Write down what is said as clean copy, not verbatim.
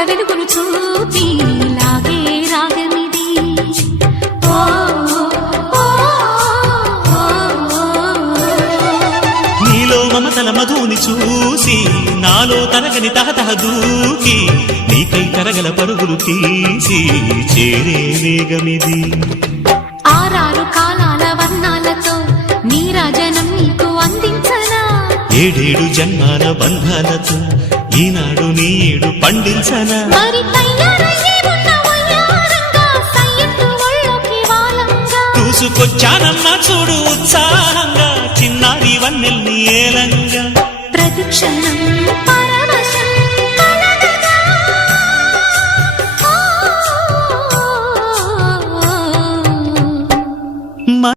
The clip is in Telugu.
కనుల వెలుగును చూపి లాగే రాగమిది. నీలో మమతల మధుని చూసి నాలో తరగని తహతహ దూకి నీకై తరగల పరుగులు తీసి చేరే వేగమిది. ఆరారు కాలాల వర్ణాలతో నీరాజనం నీకు అందించనా, ఏడేడు జన్మాల బంధాలతో ఈనాడు నీడు పండించనా. మరి తయారయ్యే ఉన్న వయ్యారంగా సయ్యత్తు ఒళ్ళోకి వాలంగా చూసుకొచ్చానమ్మా చూడు ఉత్సాహంగా చిన్నారి వన్నెల్ని ఏలంగా. ప్రతిక్షణం